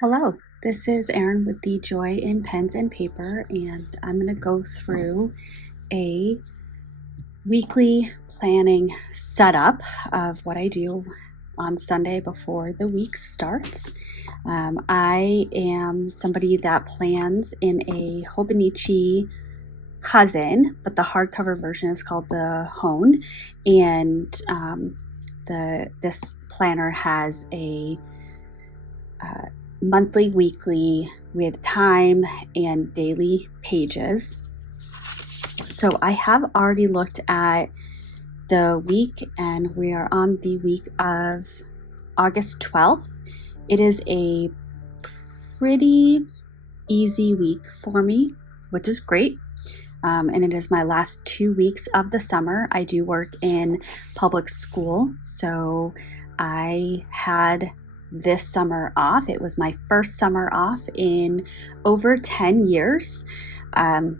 Hello, this is Erin with the Joy in Pens and Paper, and I'm going to go through a weekly planning setup of what I do on Sunday before the week starts. I am somebody that plans in a Hobonichi cousin, but the hardcover version is called the Hone, and this planner has a monthly, weekly with time and daily pages. So I have already looked at the week, and we are on the week of August 12th. It is a pretty easy week for me, which is great. And it is my last 2 weeks of the summer. I do work in public school, so I had this summer off. It was my first summer off in over 10 years. And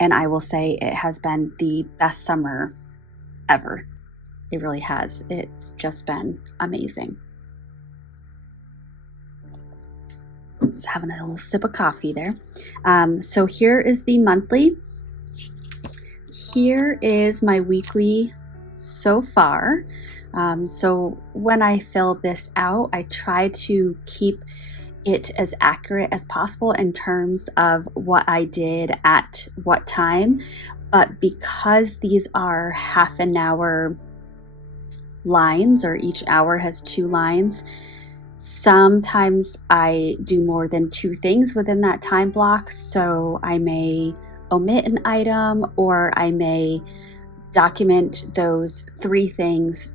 I will say it has been the best summer ever. It really has. It's just been amazing. Just having a little sip of coffee there. So here is the monthly. Here is my weekly so far. So when I fill this out, I try to keep it as accurate as possible in terms of what I did at what time. But because these are half an hour lines, or each hour has 2 lines, sometimes I do more than 2 things within that time block. So I may omit an item, or I may document those 3 things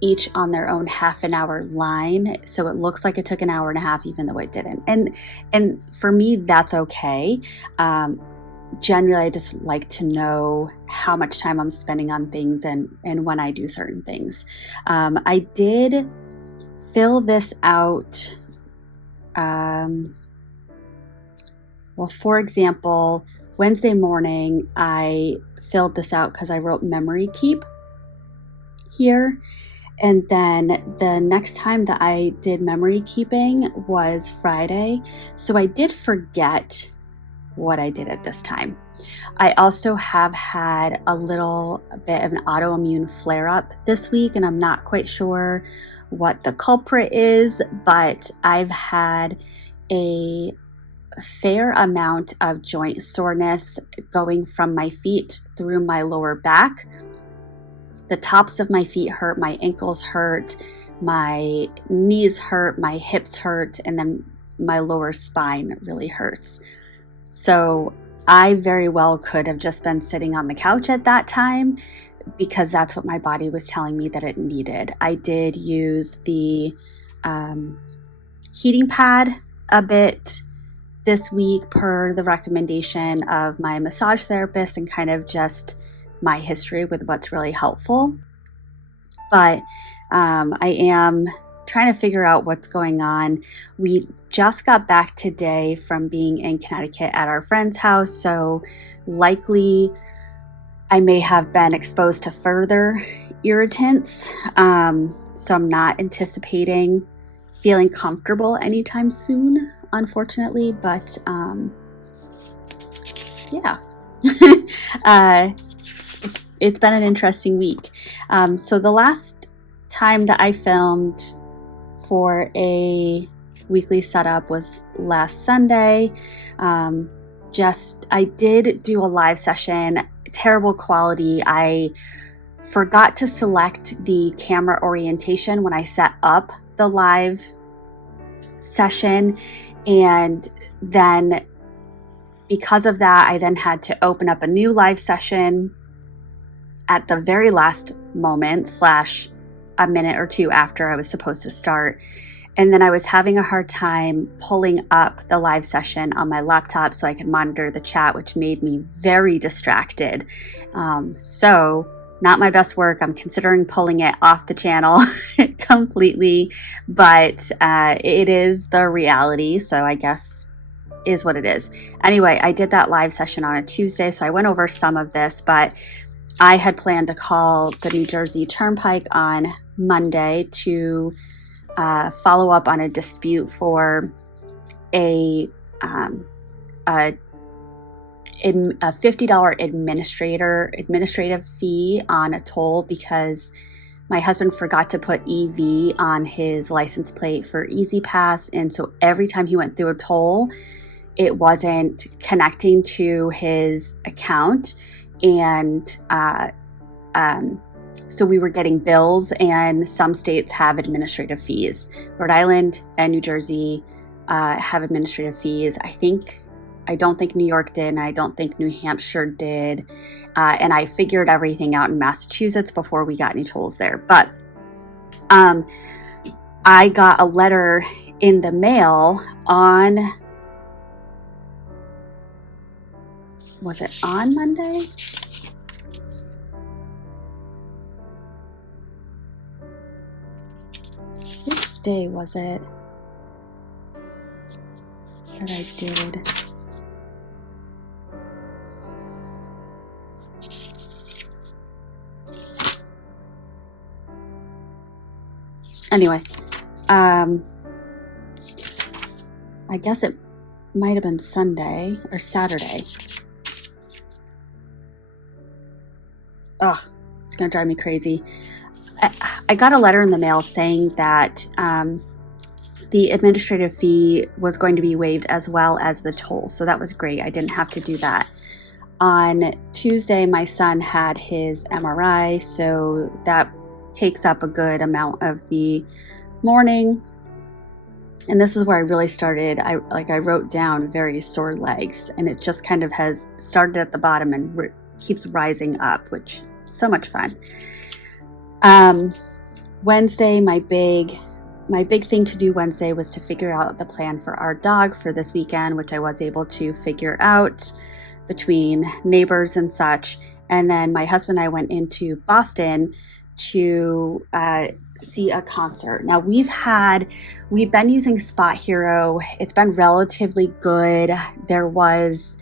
each on their own half an hour line, so it looks like it took an hour and a half even though it didn't. And for me, that's okay. Generally, I just like to know how much time I'm spending on things and when I do certain things. I did fill this out. Well, for example, Wednesday morning, I filled this out because I wrote memory keep here. And then the next time that I did memory keeping was Friday. So I did forget what I did at this time. I also have had a little bit of an autoimmune flare-up this week, and I'm not quite sure what the culprit is, but I've had a fair amount of joint soreness going from my feet through my lower back. The tops of my feet hurt, my ankles hurt, my knees hurt, my hips hurt, and then my lower spine really hurts. So I very well could have just been sitting on the couch at that time, because that's what my body was telling me that it needed. I did use the heating pad a bit this week per the recommendation of my massage therapist, and kind of just my history with what's really helpful. But I am trying to figure out what's going on. We just got back today from being in Connecticut at our friend's house, so likely I may have been exposed to further irritants. So I'm not anticipating feeling comfortable anytime soon, unfortunately, but yeah. It's been an interesting week. So the last time that I filmed for a weekly setup was last Sunday. I did do a live session, terrible quality. I forgot to select the camera orientation when I set up the live session, and then because of that, I then had to open up a new live session at the very last moment / a minute or 2 after I was supposed to start. And then I was having a hard time pulling up the live session on my laptop so I could monitor the chat, which made me very distracted. So not my best work. I'm considering pulling it off the channel completely, but it is the reality. So I guess is what it is. Anyway, I did that live session on a Tuesday, so I went over some of this, but I had planned to call the New Jersey Turnpike on Monday to follow up on a dispute for a $50 administrative fee on a toll because my husband forgot to put EV on his license plate for Easy Pass, and so every time he went through a toll, it wasn't connecting to his account, and so we were getting bills, and some states have administrative fees. Rhode Island and New Jersey have administrative fees. I don't think New York did, and I don't think New Hampshire did. And I figured everything out in Massachusetts before we got any tolls there. But I got a letter in the mail on, was it on Monday? Which day was it that I did? Anyway, I guess it might have been Sunday or Saturday. Ugh, it's going to drive me crazy. I got a letter in the mail saying that the administrative fee was going to be waived as well as the toll. So that was great. I didn't have to do that. On Tuesday, my son had his MRI, so that takes up a good amount of the morning. And this is where I really started. I wrote down very sore legs, and it just kind of has started at the bottom and keeps rising up, which is so much fun. Wednesday, my big thing to do Wednesday was to figure out the plan for our dog for this weekend, which I was able to figure out between neighbors and such. And then my husband and I went into Boston to see a concert. Now we've been using Spot Hero. It's been relatively good. There was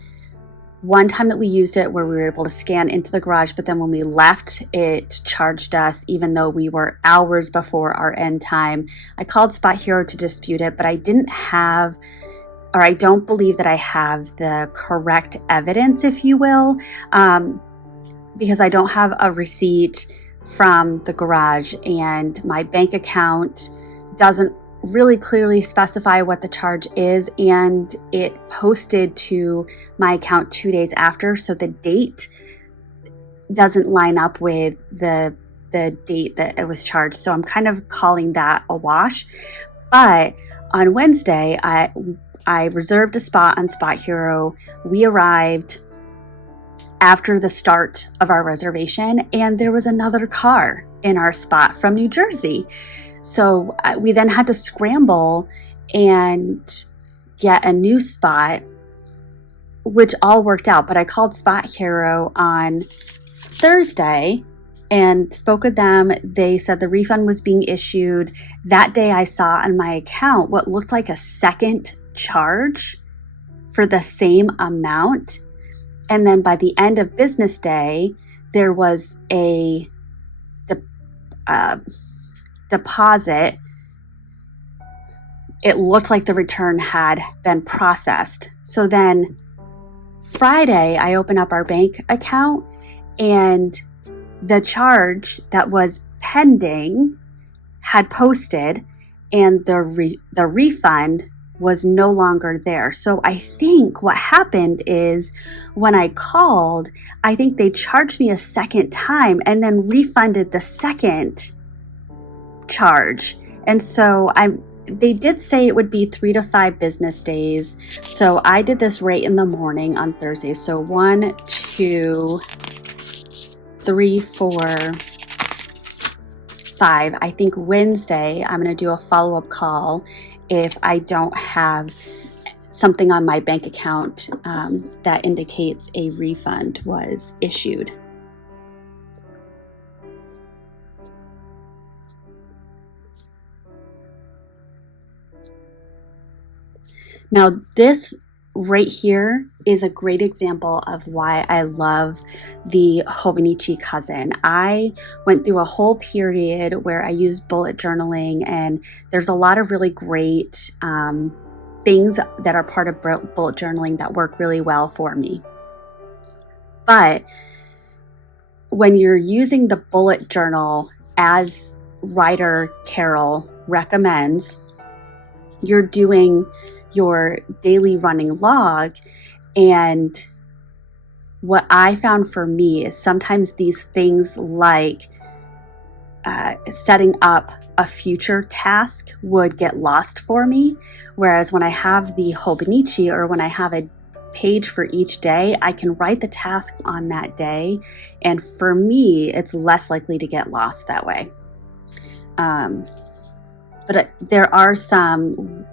one time that we used it where we were able to scan into the garage, but then when we left, it charged us even though we were hours before our end time. I called Spot Hero to dispute it, but I don't believe that I have the correct evidence, if you will, because I don't have a receipt from the garage, and my bank account doesn't really clearly specify what the charge is, and it posted to my account 2 days after, so the date doesn't line up with the date that it was charged. So I'm kind of calling that a wash. But on Wednesday, I reserved a spot on Spot Hero. We arrived after the start of our reservation, and there was another car in our spot from New Jersey. So we then had to scramble and get a new spot, which all worked out. But I called Spot Hero on Thursday and spoke with them. They said the refund was being issued. That day I saw on my account what looked like a second charge for the same amount. And then by the end of business day, there was a deposit. It looked like the return had been processed. So then Friday, I open up our bank account, and the charge that was pending had posted, and the refund was no longer there. So I think what happened is when I called, I think they charged me a second time and then refunded the second charge. And so they did say it would be 3 to 5 business days. So I did this right in the morning on Thursday. So 1, 2, 3, 4, 5. I think Wednesday I'm going to do a follow-up call if I don't have something on my bank account that indicates a refund was issued. Now, this right here is a great example of why I love the Hobonichi cousin. I went through a whole period where I used bullet journaling, and there's a lot of really great things that are part of bullet journaling that work really well for me. But when you're using the bullet journal as writer Carol recommends, you're doing your daily running log. And what I found for me is sometimes these things like setting up a future task would get lost for me. Whereas when I have the Hobonichi, or when I have a page for each day, I can write the task on that day. And for me, it's less likely to get lost that way. But there are some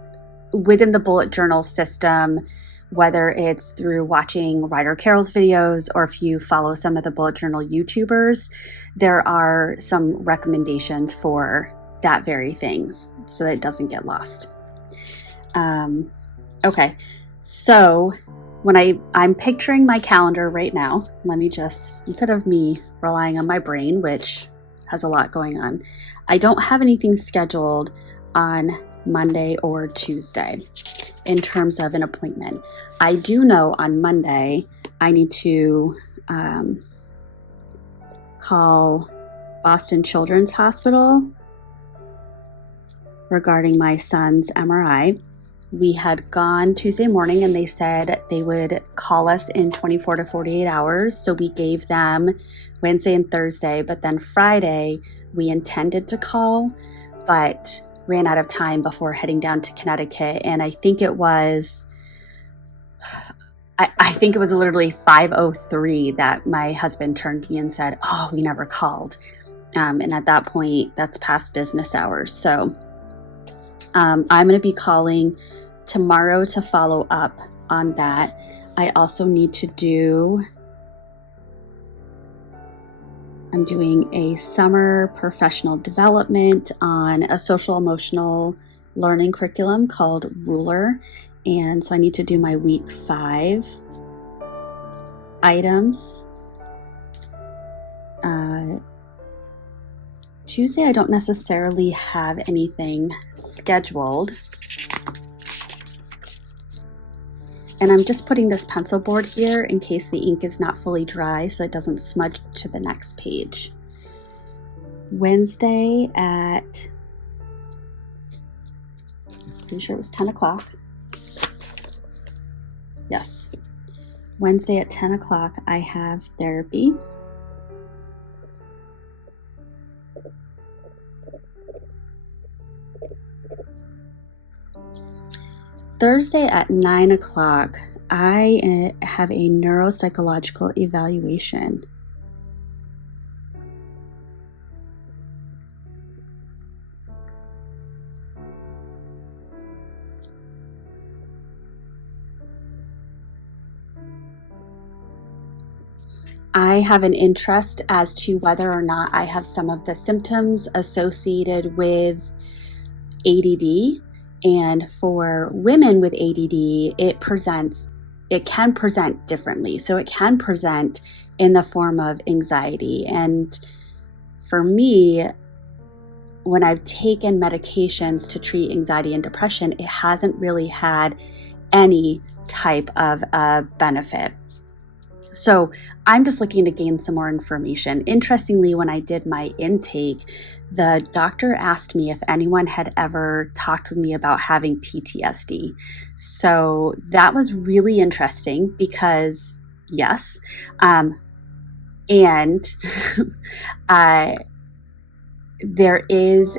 within the bullet journal system, whether it's through watching Writer Carol's videos or if you follow some of the bullet journal YouTubers, there are some recommendations for that very things so that it doesn't get lost. Okay, so when I'm picturing my calendar right now, let me just, instead of me relying on my brain, which has a lot going on, I don't have anything scheduled on Monday or Tuesday in terms of an appointment. I do know on Monday I need to call Boston Children's Hospital regarding my son's MRI. We had gone Tuesday morning and they said they would call us in 24 to 48 hours. So we gave them Wednesday and Thursday, but then Friday we intended to call, but ran out of time before heading down to Connecticut. And I think it was literally 5:03 that my husband turned to me and said, "Oh, we never called." And at that point, that's past business hours. So I'm going to be calling tomorrow to follow up on that. I also need to I'm doing a summer professional development on a social emotional learning curriculum called Ruler. And so I need to do my week 5 items. Tuesday, I don't necessarily have anything scheduled. And I'm just putting this pencil board here in case the ink is not fully dry so it doesn't smudge to the next page. Wednesday at, pretty sure it was 10 o'clock. Yes. Wednesday at 10 o'clock, I have therapy. Thursday at 9 o'clock, I have a neuropsychological evaluation. I have an interest as to whether or not I have some of the symptoms associated with ADD. And for women with ADD, it can present differently. So it can present in the form of anxiety. And for me, when I've taken medications to treat anxiety and depression, it hasn't really had any type of benefit. So I'm just looking to gain some more information. Interestingly, when I did my intake, the doctor asked me if anyone had ever talked with me about having PTSD. So that was really interesting because yes, and there is,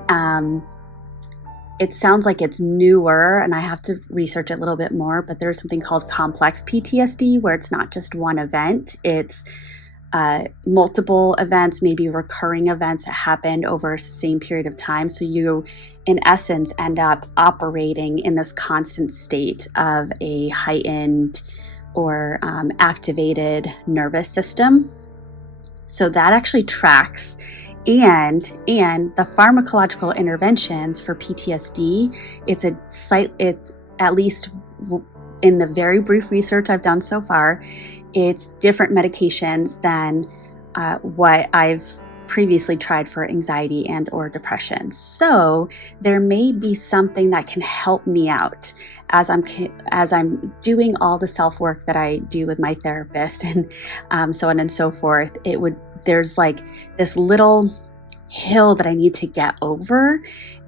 it sounds like it's newer and I have to research it a little bit more, but there's something called complex PTSD where it's not just one event, it's multiple events, maybe recurring events that happened over the same period of time. So you, in essence, end up operating in this constant state of a heightened or activated nervous system. So that actually tracks. And the pharmacological interventions for PTSD, it's at least in the very brief research I've done so far, it's different medications than what I've previously tried for anxiety and or depression. So there may be something that can help me out as I'm doing all the self-work that I do with my therapist and so on and so forth. There's like this little hill that I need to get over,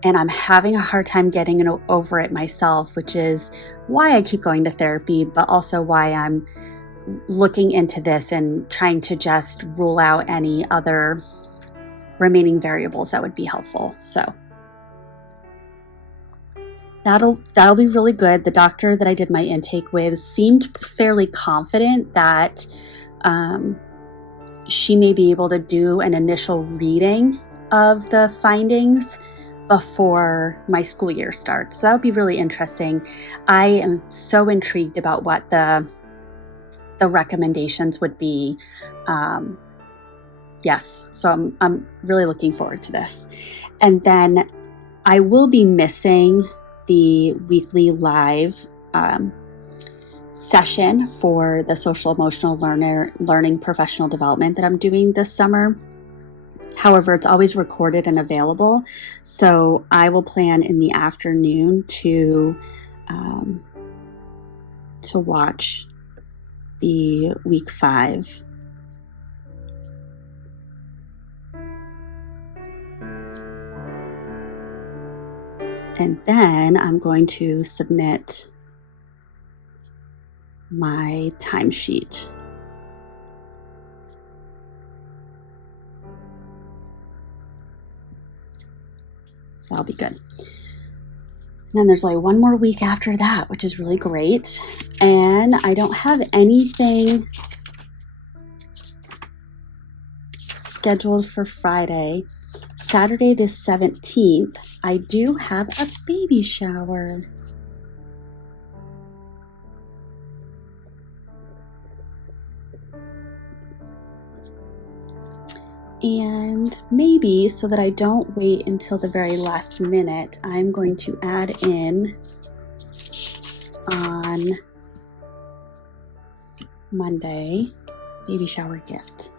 and I'm having a hard time getting over it myself, which is why I keep going to therapy, but also why I'm looking into this and trying to just rule out any other remaining variables that would be helpful. So that'll be really good. The doctor that I did my intake with seemed fairly confident that she may be able to do an initial reading of the findings before my school year starts. So that would be really interesting. I am so intrigued about what the recommendations would be. Yes, so I'm really looking forward to this. And then I will be missing the weekly live session for the social emotional learning professional development that I'm doing this summer. However, it's always recorded and available, so I will plan in the afternoon to watch the week 5. And then I'm going to submit my timesheet. So that'll be good. And then there's like one more week after that, which is really great. And I don't have anything scheduled for Friday. Saturday the 17th, I do have a baby shower. And maybe, so that I don't wait until the very last minute, I'm going to add in on Monday, baby shower gift.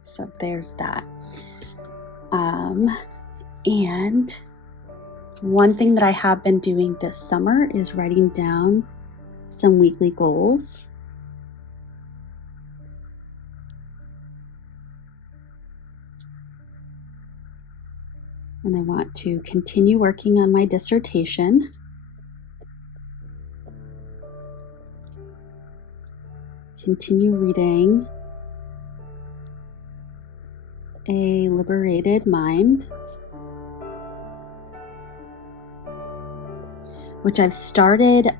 So there's that. And one thing that I have been doing this summer is writing down some weekly goals. And I want to continue working on my dissertation. Continue reading A Liberated Mind, which I've started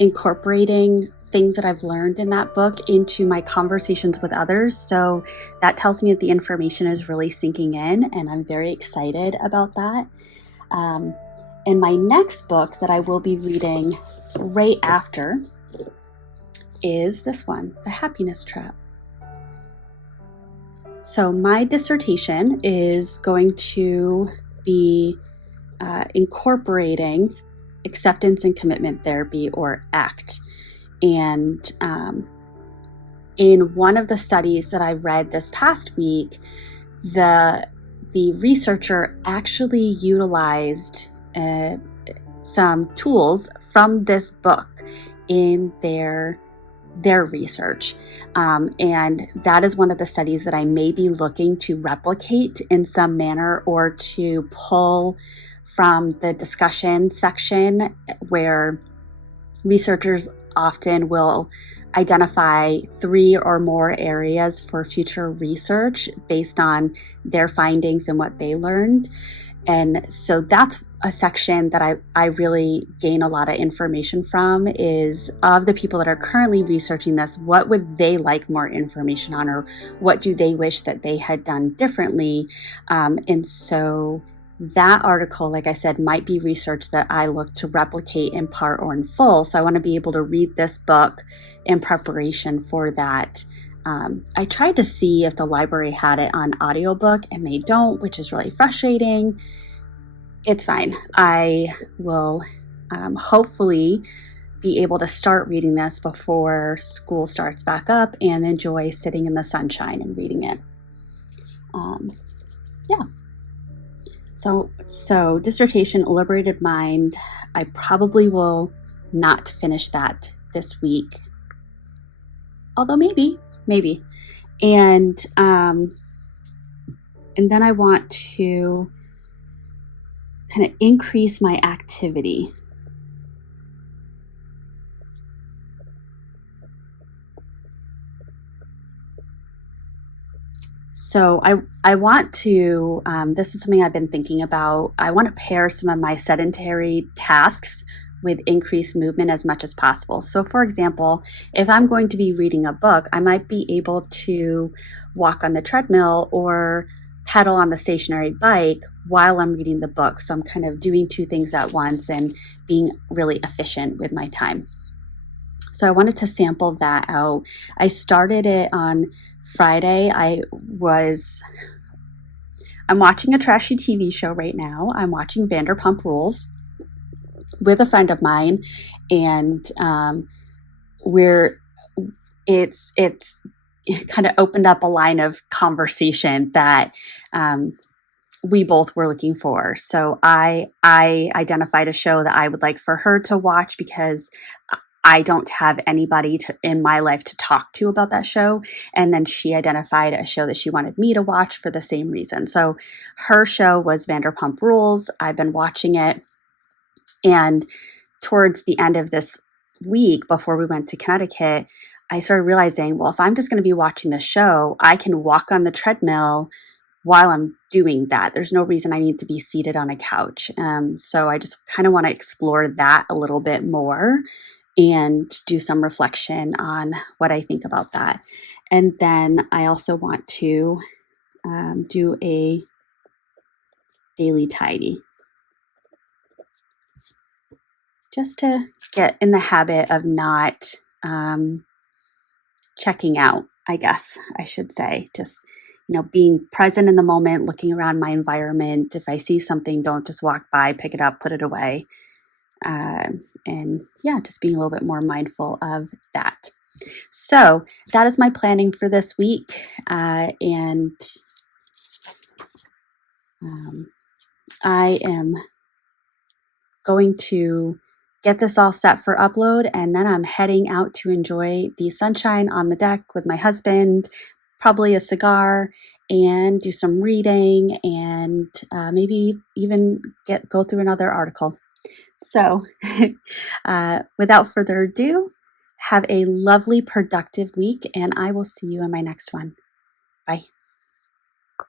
incorporating things that I've learned in that book into my conversations with others. So that tells me that the information is really sinking in, and I'm very excited about that. And my next book that I will be reading right after is this one, The Happiness Trap. So my dissertation is going to be incorporating acceptance and commitment therapy, or ACT. And in one of the studies that I read this past week, the researcher actually utilized some tools from this book in their research. And that is one of the studies that I may be looking to replicate in some manner, or to pull from the discussion section, where researchers often will identify 3 or more areas for future research based on their findings and what they learned. And so that's a section that I really gain a lot of information from, is of the people that are currently researching this, what would they like more information on, or what do they wish that they had done differently? And so that article, like I said, might be research that I look to replicate in part or in full. So I want to be able to read this book in preparation for that I tried to see if the library had it on audiobook, and they don't, which is really frustrating. It's fine. I will hopefully be able to start reading this before school starts back up and enjoy sitting in the sunshine and reading it. Yeah. So dissertation, A Liberated Mind. I probably will not finish that this week. Although maybe. And then I want to kind of increase my activity. So I want to, this is something I've been thinking about. I want to pair some of my sedentary tasks with increased movement as much as possible. So for example, if I'm going to be reading a book, I might be able to walk on the treadmill or pedal on the stationary bike while I'm reading the book. So I'm kind of doing two things at once and being really efficient with my time. So I wanted to sample that out. I started it on Friday. I'm watching a trashy TV show right now. I'm watching Vanderpump Rules with a friend of mine, and it's kind of opened up a line of conversation that we both were looking for. So I identified a show that I would like for her to watch because I don't have anybody in my life to talk to about that show. And then she identified a show that she wanted me to watch for the same reason. So her show was Vanderpump Rules. I've been watching it. And towards the end of this week, before we went to Connecticut, I started realizing, well, if I'm just going to be watching this show, I can walk on the treadmill while I'm doing that. There's no reason I need to be seated on a couch. So I just kind of want to explore that a little bit more and do some reflection on what I think about that. And then I also want to do a daily tidy, just to get in the habit of not checking out, I guess I should say. Just, being present in the moment, looking around my environment. If I see something, don't just walk by, pick it up, put it away. And yeah, just being a little bit more mindful of that. So that is my planning for this week. And I am going to get this all set for upload, and then I'm heading out to enjoy the sunshine on the deck with my husband, probably a cigar, and do some reading, and maybe even go through another article. So without further ado, have a lovely, productive week, and I will see you in my next one. Bye.